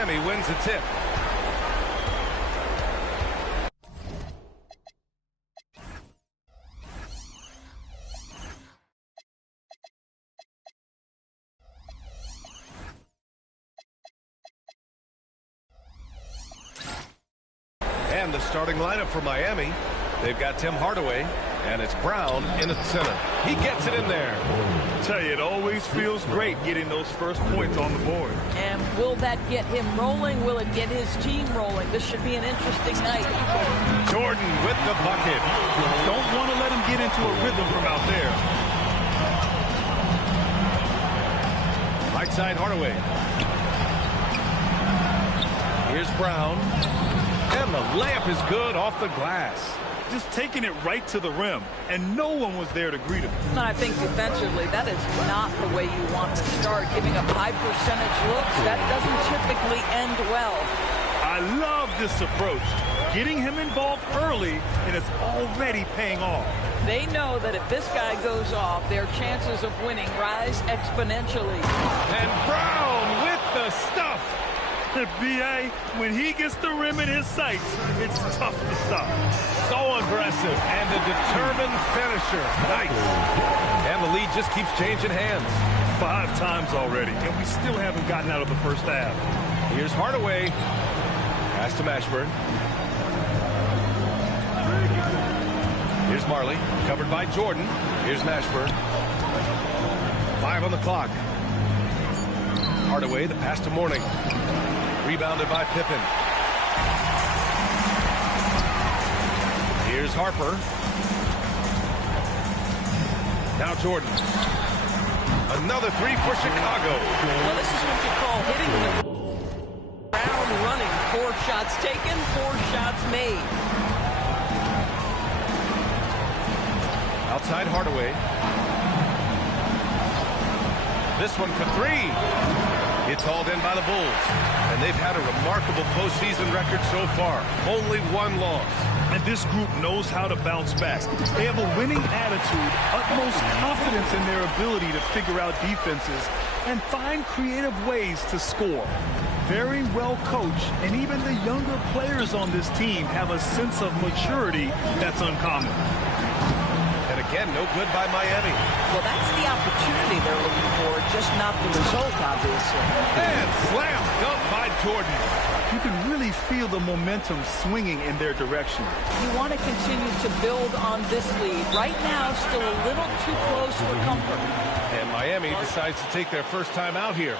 Miami wins the tip. And the starting lineup for Miami. They've got Tim Hardaway, and it's Brown in the center. He gets it in there. I tell you, it always feels great getting those first points on the board. And will that get him rolling? Will it get his team rolling? This should be an interesting night. Jordan with the bucket. Don't want to let him get into a rhythm from out there. Right side, Hardaway. Here's Brown. And the layup is good off the glass. Just taking it right to the rim, and no one was there to greet him. I think defensively, that is not the way you want to start. Giving up high percentage looks, that doesn't typically end well. I love this approach. Getting him involved early, and it's already paying off. They know that if this guy goes off, their chances of winning rise exponentially. And Brown with the stuff. B.A., when he gets the rim in his sights, it's tough to stop. So aggressive and a determined finisher. Nice. And the lead just keeps changing hands. 5 times already, and we still haven't gotten out of the first half. Here's Hardaway. Pass to Mashburn. Here's Marley, covered by Jordan. Here's Mashburn. 5 on the clock. Hardaway, the pass to Mourning. Rebounded by Pippen. Here's Harper. Now Jordan. Another 3 for Chicago. Well, this is what you call hitting the ground running. 4 shots taken, 4 shots made. Outside Hardaway. This one for 3. It's hauled in by the Bulls. And they've had a remarkable postseason record so far. Only 1 loss. And this group knows how to bounce back. They have a winning attitude, utmost confidence in their ability to figure out defenses, and find creative ways to score. Very well coached, and even the younger players on this team have a sense of maturity that's uncommon. And again, no good by Miami. Well, that's the opportunity they're looking for, just not the result, obviously. And slam dunk by Jordan. You can really feel the momentum swinging in their direction. You want to continue to build on this lead. Right now, still a little too close for comfort. And Miami decides to take their first time out here.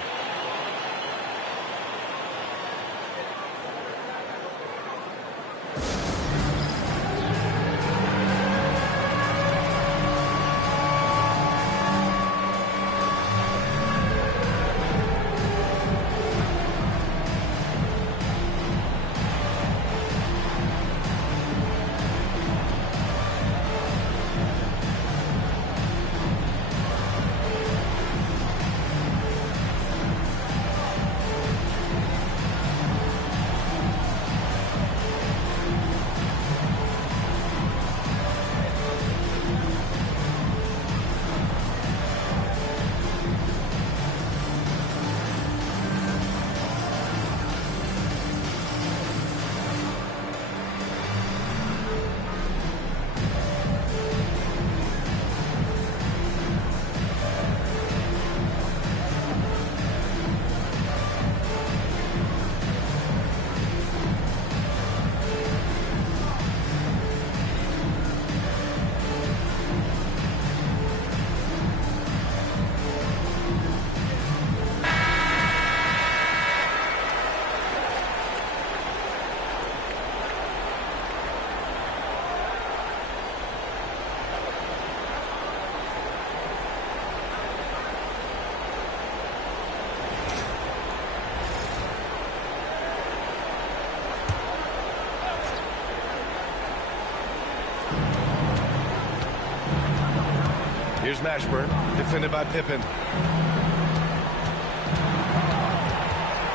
Here's Mashburn, defended by Pippen.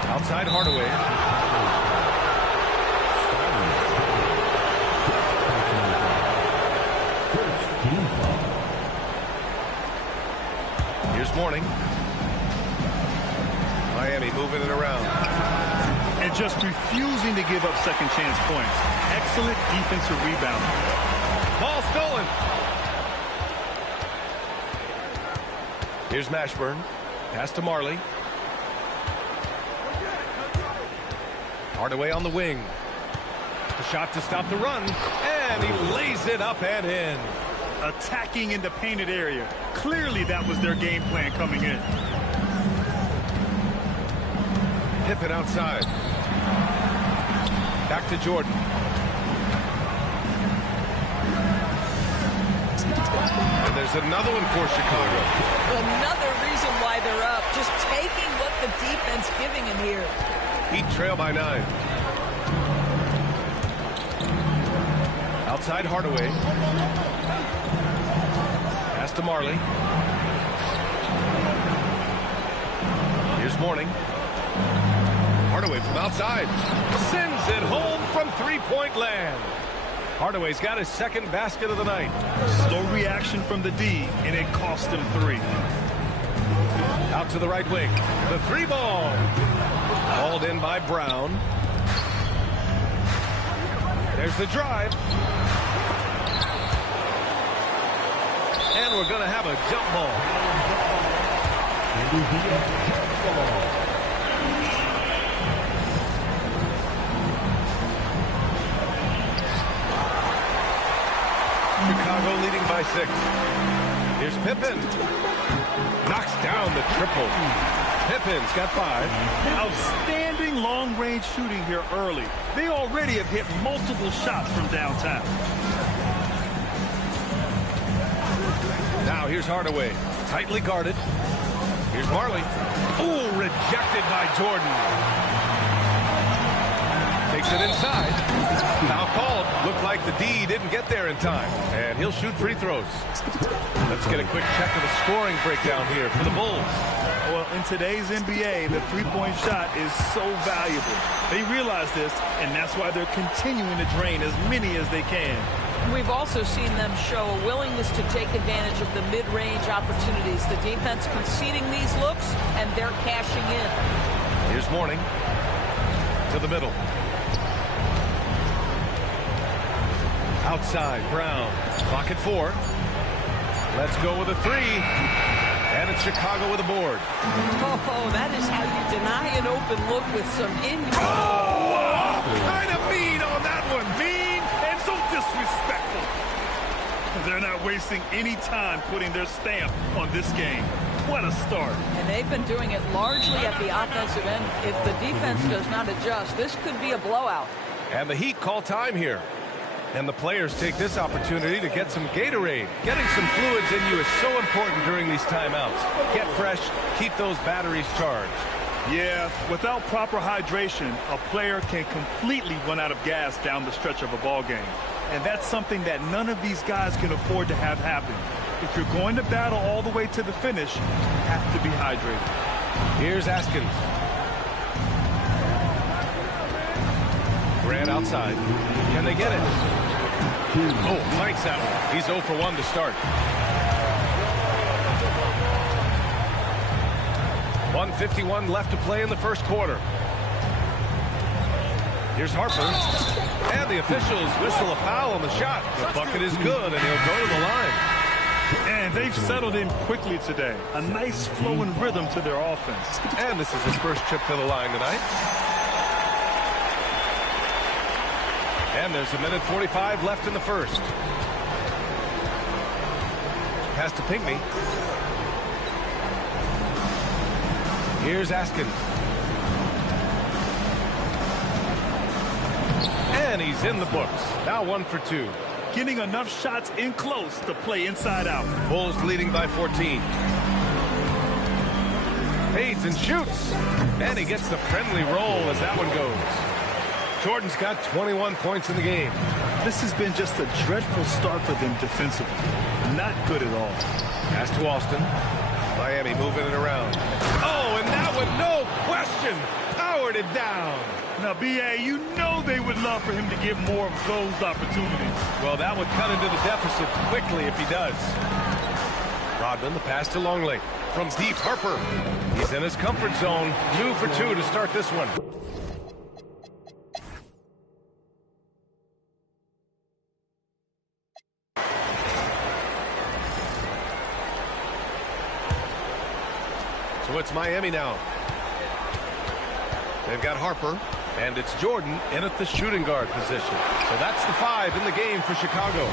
Outside Hardaway. Here's Mourning. Miami moving it around. and just refusing to give up second chance points. Excellent defensive rebounding. Ball stolen. Here's Mashburn. Pass to Marley. Hardaway on the wing. The shot to stop the run. And he lays it up and in. Attacking in the painted area. Clearly that was their game plan coming in. Pippen outside. Back to Jordan. And there's another one for Chicago. Another reason why they're up. Just taking what the defense giving him here. Heat trail by 9. Outside Hardaway. Pass to Marley. Here's Mourning. Hardaway from outside. Sends it home from three-point land. Hardaway's got his second basket of the night. Slow reaction from the D, and it cost him 3. Out to the right wing. The 3-ball. Hauled in by Brown. There's the drive. And we're going to have a jump ball. Chicago leading by 6. Here's Pippen. Knocks down the triple. Pippen's got 5. Outstanding long-range shooting here early. They already have hit multiple shots from downtown. Now here's Hardaway. Tightly guarded. Here's Marley. Ooh, rejected by Jordan. Takes it inside. Foul called. Looked like the D didn't get there in time. And he'll shoot free throws. Let's get a quick check of the scoring breakdown here for the Bulls. Well, in today's NBA, the three-point shot is so valuable. They realize this, and that's why they're continuing to drain as many as they can. We've also seen them show a willingness to take advantage of the mid-range opportunities. The defense conceding these looks, and they're cashing in. Here's Mourning. To the middle. Outside, Brown. Clock at 4. Let's go with a 3. And it's Chicago with a board. Oh, that is how you deny an open look with some Oh, kind of mean on that one. Mean and so disrespectful. They're not wasting any time putting their stamp on this game. What a start. And they've been doing it largely at the offensive end. If the defense does not adjust, this could be a blowout. And the Heat call time here. And the players take this opportunity to get some Gatorade. Getting some fluids in you is so important during these timeouts. Get fresh, keep those batteries charged. Yeah, without proper hydration, a player can completely run out of gas down the stretch of a ball game. And that's something that none of these guys can afford to have happen. If you're going to battle all the way to the finish, you have to be hydrated. Here's Askins. Grant outside. Can they get it? Oh, fights that one. He's 0 for 1 to start. 1:51 left to play in the first quarter. Here's Harper. And the officials whistle a foul on the shot. The bucket is good, and he'll go to the line. And they've settled in quickly today. A nice flowing rhythm to their offense. And this is his first trip to the line tonight. And there's 1:45 left in the first. Pass to Pinckney. Here's Askins. And he's in the books. Now 1 for 2. Getting enough shots in close to play inside out. Bulls leading by 14. Fades and shoots. And he gets the friendly roll as that one goes. Jordan's got 21 points in the game. This has been just a dreadful start for them defensively. Not good at all. Pass to Austin. Miami moving it around. Oh, and that one, no question, powered it down. Now, B.A., you know they would love for him to get more of those opportunities. Well, that would cut into the deficit quickly if he does. Rodman, the pass to Longley. From deep, Harper. He's in his comfort zone. 2 for 2 to start this one. So it's Miami now. They've got Harper, and it's Jordan in at the shooting guard position. So that's the 5 in the game for Chicago.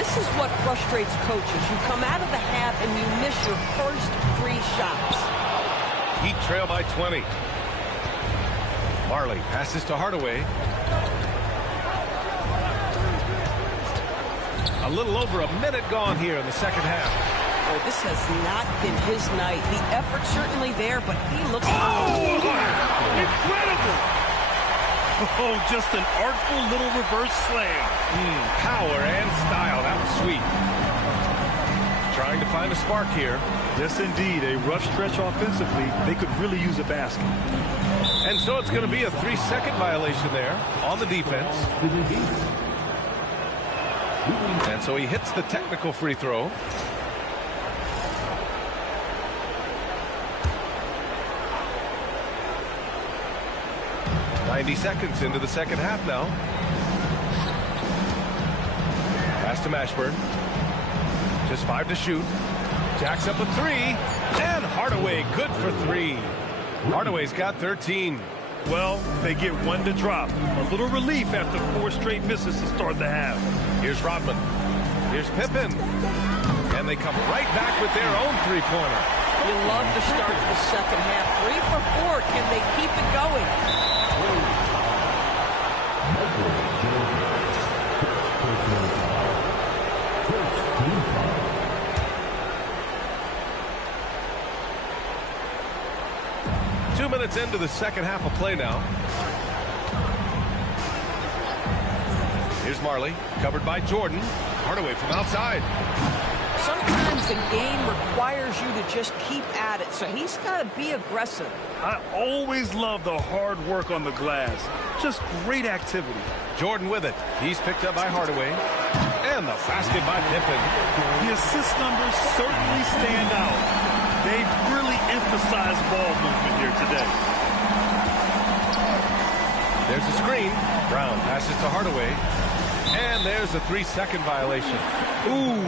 This is what frustrates coaches. You come out of the half and you miss your first 3 shots. Heat trail by 20. Marley passes to Hardaway. A little over a minute gone here in the second half. Oh, this has not been his night. The effort's certainly there, but he looks... Oh, incredible! Oh, just an artful little reverse slam. Power and style. That was sweet. Trying to find a spark here. Yes, indeed. A rough stretch offensively. They could really use a basket. And so it's going to be a 3-second violation there on the defense. And so he hits the technical free throw. "90 seconds into the second half now. Pass to Mashburn. Just 5 to shoot. Jacks up a 3. And Hardaway good for 3. Hardaway's got 13. Well, they get 1 to drop. A little relief after 4 straight misses to start the half. Here's Rodman. Here's Pippen. And they come right back with their own three-pointer. You love the start to the second half. 3 for 4. Can they keep it going? 2 minutes into the second half of play now. Here's Marley, covered by Jordan. Hardaway from outside. Sometimes the game requires you to just keep at it, so he's got to be aggressive. I always love the hard work on the glass. Just great activity. Jordan with it. He's picked up by Hardaway. And the basket by Pippen. The assist numbers certainly stand out. They've really emphasized ball movement here today. There's a screen. Brown passes to Hardaway. And there's a 3-second violation. Ooh,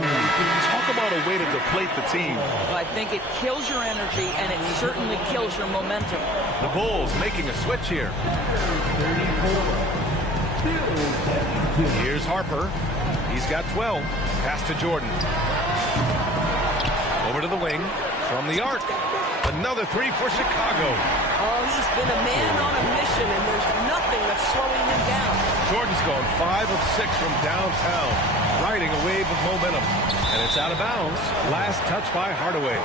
talk about a way to deflate the team. Well, I think it kills your energy, and it certainly kills your momentum. The Bulls making a switch here. Here's Harper. He's got 12. Pass to Jordan. Over to the wing. From the arc. Another 3 for Chicago. Oh, he's been a man on a mission, and there's nothing that's slowing him down. Jordan's going 5 of 6 from downtown, riding a wave of momentum. And it's out of bounds. Last touch by Hardaway.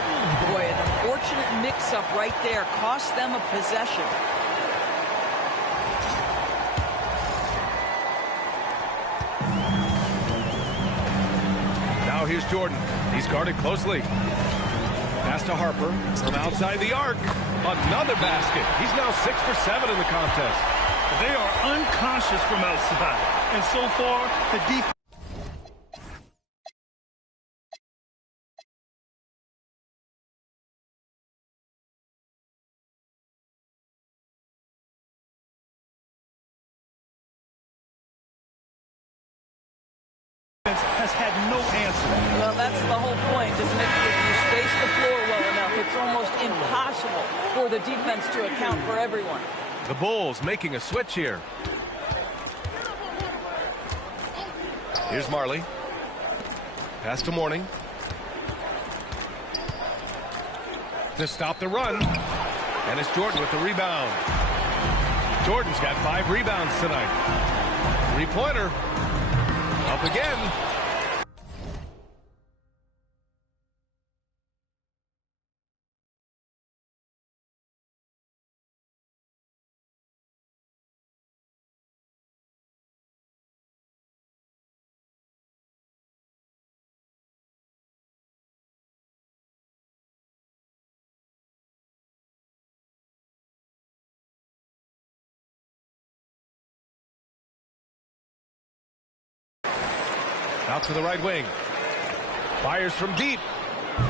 Boy, an unfortunate mix-up right there cost them a possession. Now here's Jordan. He's guarded closely. Pass to Harper from outside the arc. Another basket. He's now 6 for 7 in the contest. They are unconscious from outside. And so far, the defense... has had no answer. Well, that's the whole point, isn't it? If you space the floor well enough, it's almost impossible for the defense to account for everyone. The Bulls making a switch here. Here's Marley. Pass to Mourning. To stop the run. And it's Jordan with the rebound. Jordan's got 5 rebounds tonight. 3-pointer. Up again. Out to the right wing. Fires from deep.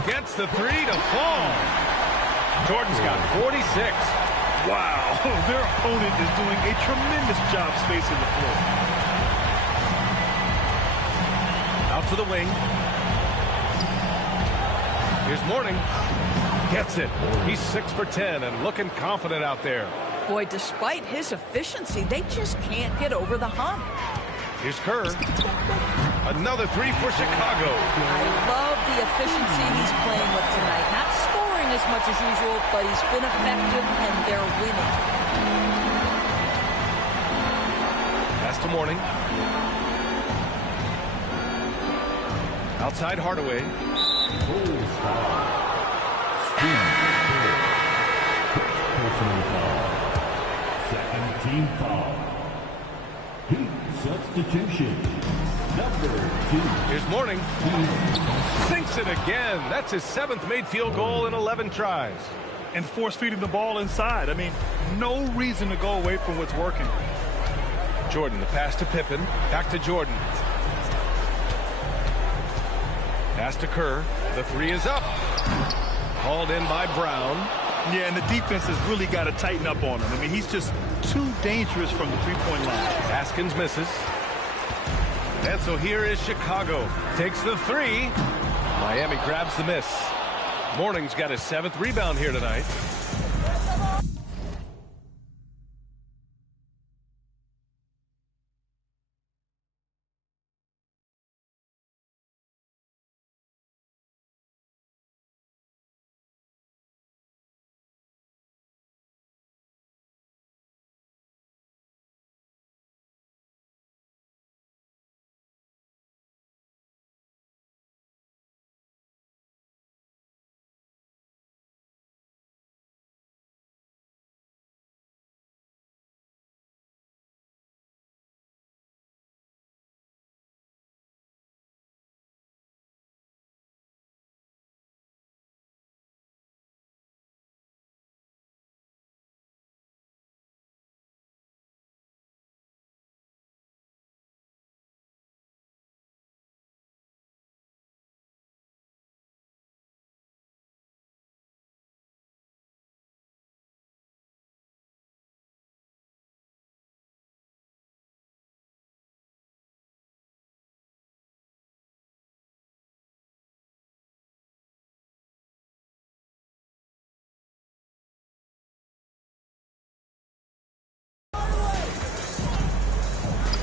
Gets the 3 to fall. Jordan's got 46. Wow, their opponent is doing a tremendous job spacing the floor. Out to the wing. Here's Mourning. Gets it. He's 6 for 10 and looking confident out there. Boy, despite his efficiency, they just can't get over the hump. Here's Kerr. Another three for Chicago. I love the efficiency he's playing with tonight. Not scoring as much as usual, but he's been effective and they're winning. Pass to Morning. Outside Hardaway. Second team foul. Heat substitution. Number 2. Here's Morning. Sinks it again. That's his 7th made field goal in 11 tries. And force feeding the ball inside. I mean, no reason to go away from what's working. Jordan, the pass to Pippen. Back to Jordan. Pass to Kerr. The three is up. Hauled in by Brown. Yeah, and the defense has really got to tighten up on him. I mean, he's just too dangerous from the three-point line. Haskins misses. And so here is Chicago. Takes the three. Miami grabs the miss. Morning's got his 7th rebound here tonight.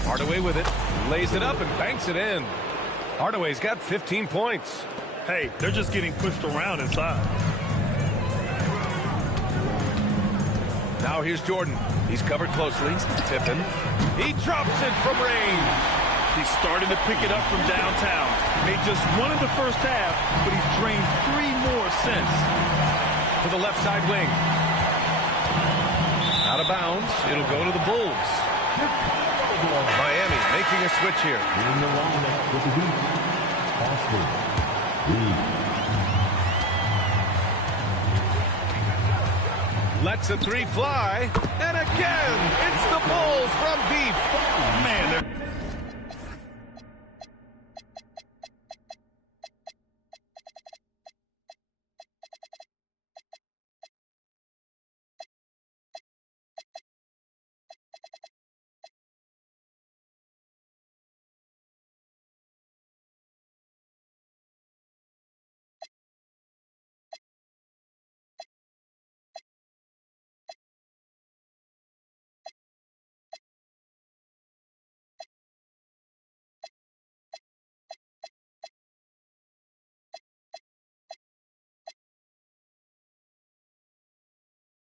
Hardaway with it. Lays it up and banks it in. Hardaway's got 15 points. Hey, they're just getting pushed around inside. Now here's Jordan. He's covered closely. Pippen. He drops it from range. He's starting to pick it up from downtown. Made just one in the first half, but he's drained 3 more since. To the left side wing. Out of bounds. It'll go to the Bulls. Miami making a switch here. In the lineup with the Heat. Austin Reed. Lets a three fly. And again, it's the Bulls from deep. Man, they're...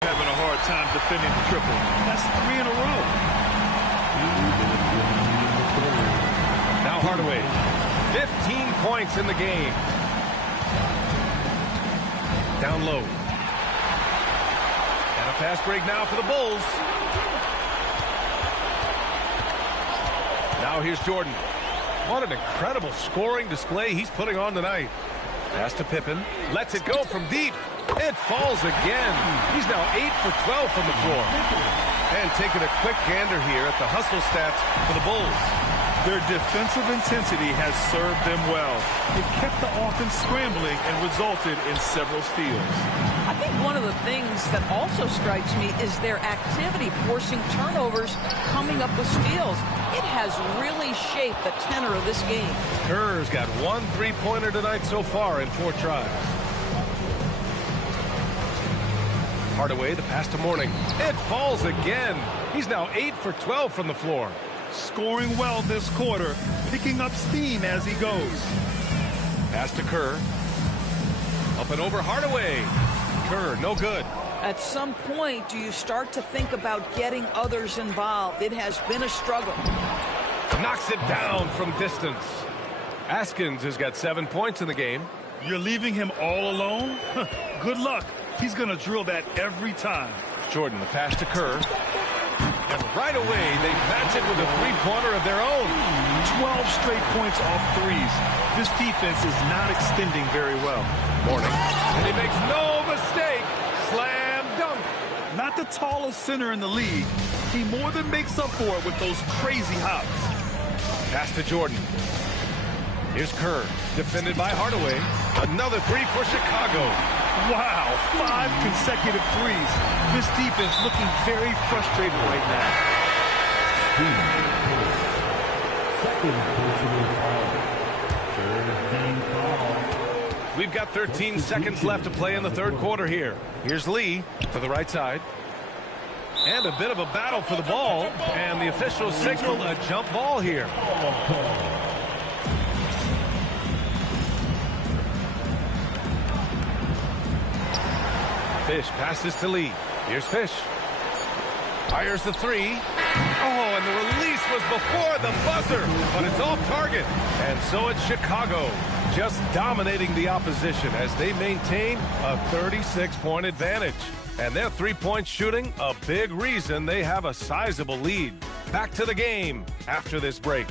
having a hard time defending the triple. That's 3 in a row. Now Hardaway. 15 points in the game. Down low. And a fast break now for the Bulls. Now here's Jordan. What an incredible scoring display he's putting on tonight. Pass to Pippen. Lets it go from deep. It falls again. He's now 8 for 12 from the floor. And taking a quick gander here at the hustle stats for the Bulls. Their defensive intensity has served them well. It kept the offense scrambling and resulted in several steals. I think one of the things that also strikes me is their activity forcing turnovers, coming up with steals. It has really shaped the tenor of this game. Kerr's got 1 3-pointer tonight so far in 4 tries. Hardaway, the pass to Morning. It falls again. He's now 8 for 12 from the floor. Scoring well this quarter, picking up steam as he goes. Pass to Kerr. Up and over Hardaway. Kerr, no good. At some point, do you start to think about getting others involved? It has been a struggle. Knocks it down from distance. Askins has got 7 points in the game. You're leaving him all alone? Good luck. He's going to drill that every time. Jordan, the pass to Kerr. And right away, they match it with a three-pointer of their own. 12 straight points off threes. This defense is not extending very well. Morning. And he makes no mistake. Slam dunk. Not the tallest center in the league. He more than makes up for it with those crazy hops. Pass to Jordan. Here's Kerr, defended by Hardaway. Another three for Chicago. Wow, 5 consecutive threes. This defense looking very frustrated right now. Second personal foul. Third team foul. We've got 13 seconds left to play in the third quarter here. Here's Lee to the right side. And a bit of a battle for the ball. And the officials signaled a jump ball here. Fish passes to Lee. Here's Fish. Fires the three. Oh, and the release was before the buzzer, but it's off target. And so it's Chicago just dominating the opposition as they maintain a 36-point advantage. And their three-point shooting, a big reason they have a sizable lead. Back to the game after this break.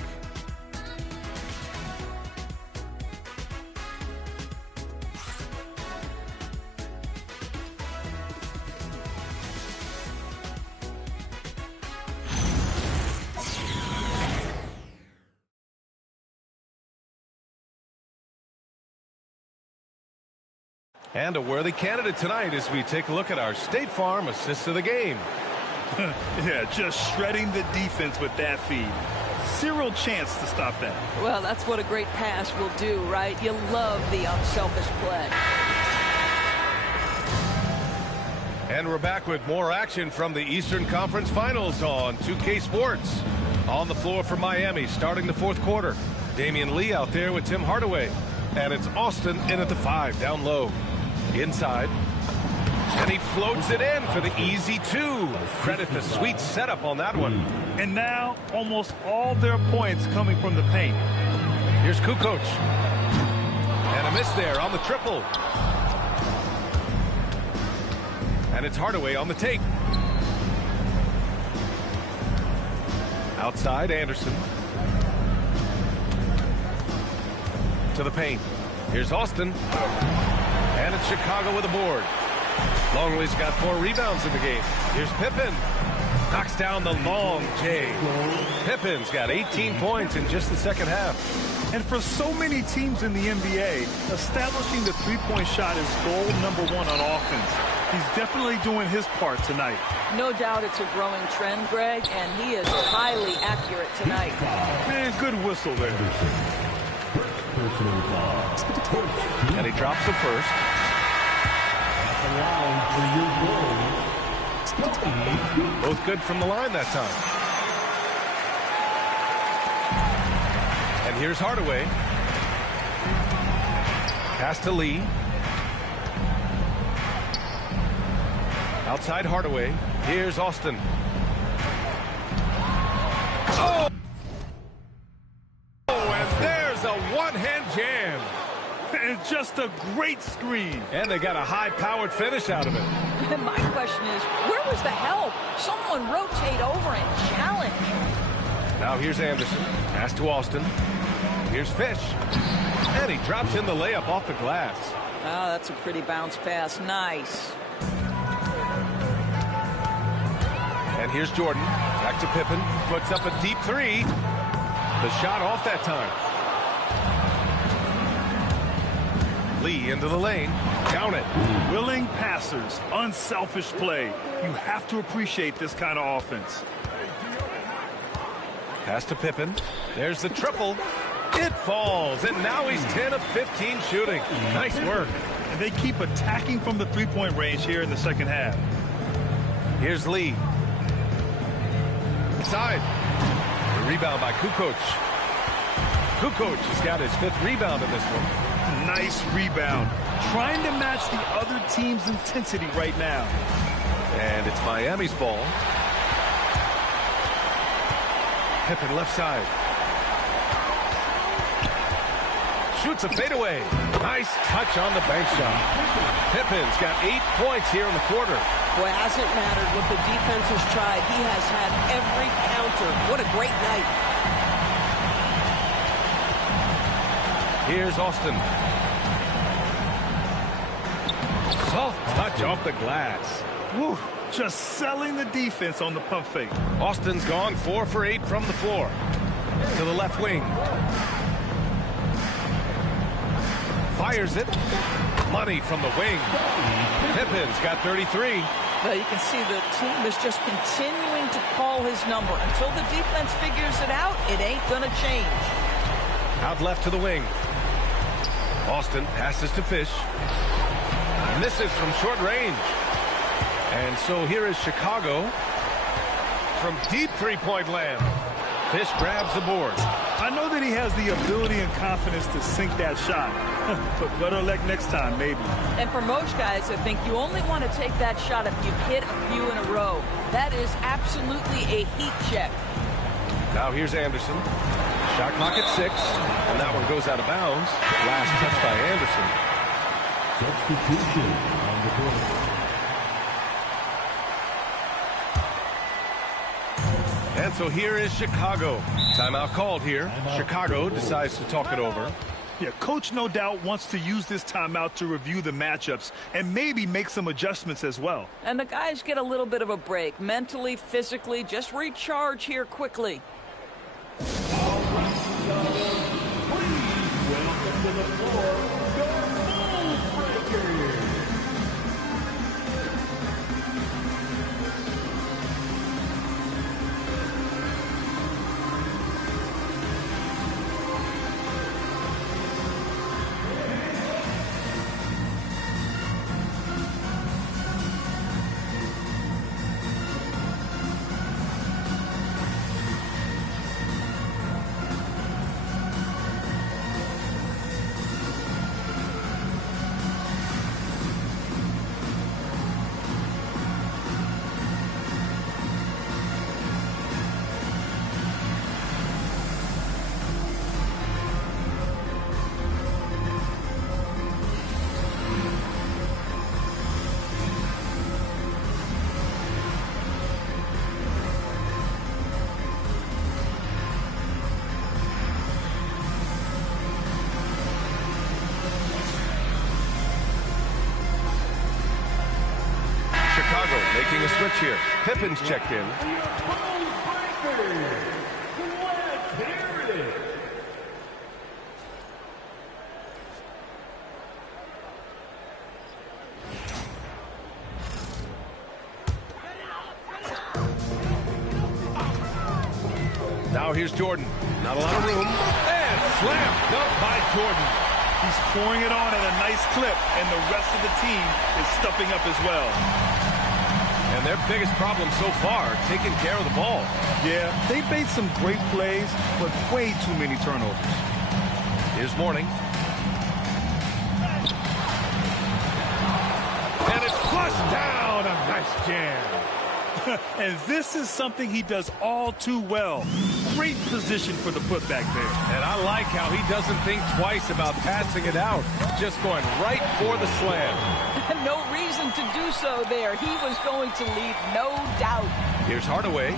And a worthy candidate tonight as we take a look at our State Farm assist of the game. Yeah, just shredding the defense with that feed. Zero chance to stop that. Well, that's what a great pass will do, right? You love the unselfish play. And we're back with more action from the Eastern Conference Finals on 2K Sports. On the floor for Miami, starting the fourth quarter. Damian Lee out there with Tim Hardaway. And it's Austin in at the 5, down low. Inside. And he floats it in for the easy 2. Credit the sweet setup on that one. And now, almost all their points coming from the paint. Here's Kukoc. And a miss there on the triple. And it's Hardaway on the take. Outside, Anderson. To the paint. Here's Austin. And it's Chicago with a board. Longley's got 4 rebounds in the game. Here's Pippen. Knocks down the long J. Pippen's got 18 points in just the second half. And for so many teams in the NBA, establishing the three-point shot is goal number 1 on offense. He's definitely doing his part tonight. No doubt it's a growing trend, Greg, and he is highly accurate tonight. Man, good whistle there. And he drops the first. Both good from the line that time. And here's Hardaway. Pass to Lee. Outside Hardaway. Here's Austin. Oh! And there's a one-hand jam. And just a great screen. And they got a high-powered finish out of it. My question is, where was the help? Someone rotate over and challenge. Now here's Anderson. Pass to Austin. Here's Fish. And he drops in the layup off the glass. Oh, that's a pretty bounce pass. Nice. And here's Jordan. Back to Pippen. Puts up a deep 3. The shot off that time. Lee into the lane. Count it. Willing passers. Unselfish play. You have to appreciate this kind of offense. Pass to Pippen. There's the triple. It falls. And now he's 10 of 15 shooting. Nice work. And they keep attacking from the three-point range here in the second half. Here's Lee. Inside. The rebound by Kukoc. Kukoc has got his 5th rebound in this one. Nice rebound. Trying to match the other team's intensity right now. And it's Miami's ball. Pippen left side. Shoots a fadeaway. Nice touch on the bank shot. Pippen's got 8 points here in the quarter. Boy, hasn't mattered what the defense has tried. He has had every counter. What a great night. Here's Austin. Soft touch off the glass. Woo, just selling the defense on the pump fake. Austin's gone 4 for 8 from the floor. To the left wing. Fires it. Money from the wing. Pippen's got 33. Well, you can see the team is just continuing to call his number. Until the defense figures it out, it ain't going to change. Out left to the wing. Austin passes to Fish. Misses from short range. And so here is Chicago from deep three-point land. Fish grabs the board. I know that he has the ability and confidence to sink that shot. But better luck next time, maybe. And for most guys, I think you only want to take that shot if you've hit a few in a row. That is absolutely a heat check. Now here's Anderson. Shot clock at 6. And that one goes out of bounds. Last touch by Anderson. Substitution on the board. And so here is Chicago. Timeout called here. Chicago decides to talk it over. Yeah, coach no doubt wants to use this timeout to review the matchups and maybe make some adjustments as well. And the guys get a little bit of a break. Mentally, physically, just recharge here quickly. All right, Chicago, please welcome to the floor, the Bulls Breakers. Making a switch here. Pippen's checked in. Now here's Jordan. Not a lot of room. And slammed dunk by Jordan. He's pouring it on at a nice clip, and the rest of the team is stepping up as well. And their biggest problem so far, taking care of the ball. Yeah, they made some great plays, but way too many turnovers. Here's Mourning. And it's flushed down. A nice jam. And this is something he does all too well. Great position for the putback there. And I like how he doesn't think twice about passing it out. Just going right for the slam. No reason to do so there. He was going to lead, no doubt. Here's Hardaway.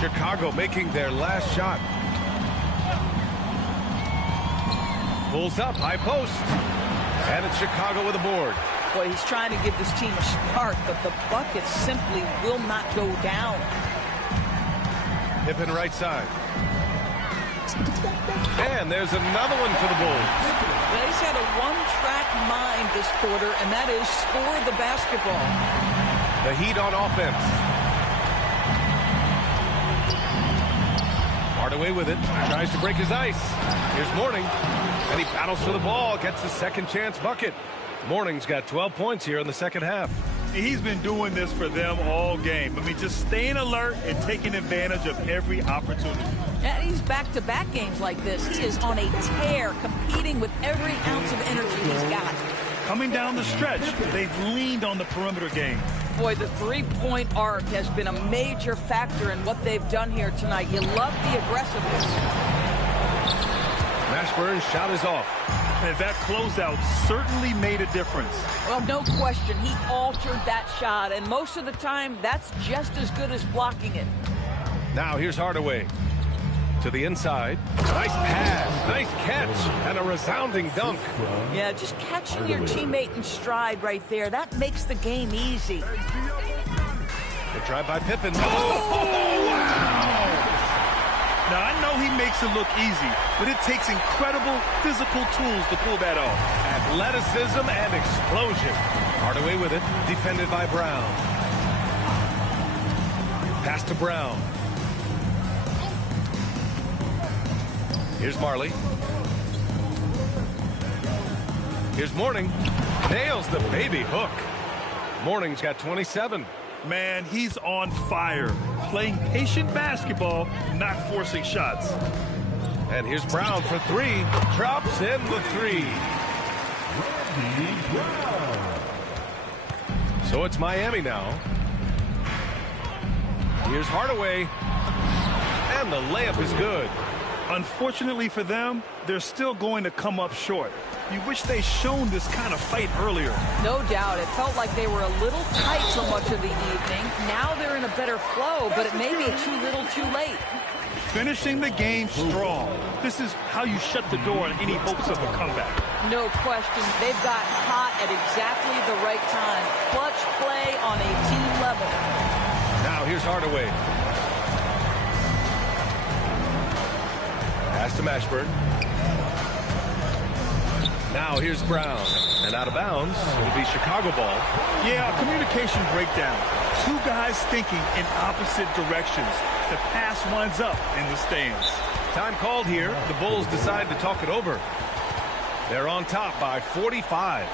Chicago making their last shot. Pulls up, high post. And it's Chicago with a board. Boy, he's trying to give this team a spark, but the bucket simply will not go down. Pippen right side. And there's another one for the Bulls. Well, he's had a one-track mind this quarter, and that is score the basketball. The Heat on offense. Hardaway with it. Tries to break his ice. Here's Mourning. And he battles for the ball. Gets the second chance bucket. Morning's got 12 points here in the second half. He's been doing this for them all game. I mean, just staying alert and taking advantage of every opportunity. And he's back-to-back games like this. He is on a tear, competing with every ounce of energy he's got. Coming down the stretch, they've leaned on the perimeter game. Boy, the three-point arc has been a major factor in what they've done here tonight. You love the aggressiveness. Mashburn's shot is off. And that closeout certainly made a difference. Well, no question. He altered that shot, and most of the time, that's just as good as blocking it. Now here's Hardaway. To the inside. Nice pass, nice catch, and a resounding dunk. Yeah, just catching your teammate in stride right there. That makes the game easy. The drive by Pippen. Oh, wow! Now, I know he makes it look easy, but it takes incredible physical tools to pull that off. Athleticism and explosion. Hardaway with it, defended by Brown. Pass to Brown. Here's Marley. Here's Morning. Nails the baby hook. Morning's got 27. Man, he's on fire. Playing patient basketball, not forcing shots. And here's Brown for three. Drops in the three. So it's Miami now. Here's Hardaway. And the layup is good. Unfortunately for them, they're still going to come up short. You wish they'd shown this kind of fight earlier. No doubt. It felt like they were a little tight so much of the evening. Now they're in a better flow, but it may be too little too late. Finishing the game strong. This is how you shut the door on any hopes of a comeback. No question. They've gotten hot at exactly the right time. Clutch play on a team level. Now here's Hardaway. Pass to Mashburn. Now here's Brown. And out of bounds. It'll be Chicago ball. Yeah, communication breakdown. Two guys thinking in opposite directions. The pass winds up in the stands. Time called here. The Bulls decide to talk it over. They're on top by 45.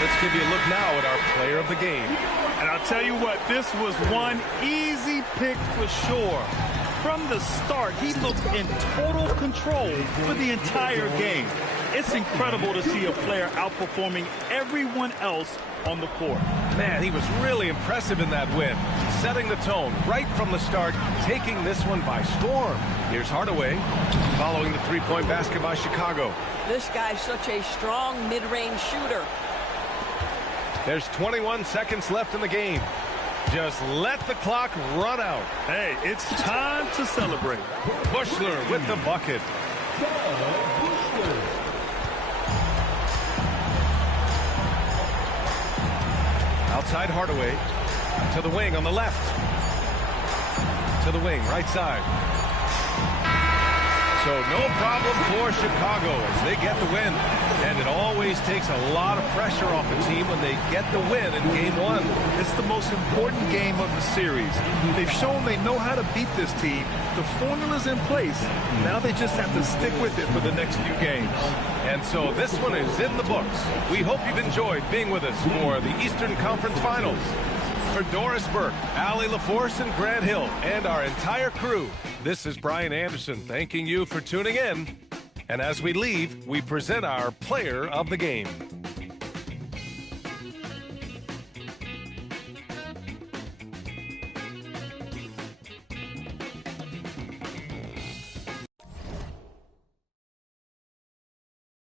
Let's give you a look now at our player of the game. And I'll tell you what, this was one easy pick for sure. From the start, he looked in total control for the entire game. It's incredible to see a player outperforming everyone else on the court. Man, he was really impressive in that win. Setting the tone right from the start, taking this one by storm. Here's Hardaway, following the three-point basket by Chicago. This guy's such a strong mid-range shooter. There's 21 seconds left in the game. Just let the clock run out. Hey, it's time to celebrate. Bushler with the bucket. Outside Hardaway. To the wing on the left. To the wing, right side. So no problem for Chicago as they get the win. And it always takes a lot of pressure off a team when they get the win in Game 1. It's the most important game of the series. They've shown they know how to beat this team. The formula's in place. Now they just have to stick with it for the next few games. And so this one is in the books. We hope you've enjoyed being with us for the Eastern Conference Finals. For Doris Burke, Allie LaForce, and Grant Hill, and our entire crew, this is Brian Anderson thanking you for tuning in. And as we leave, we present our player of the game.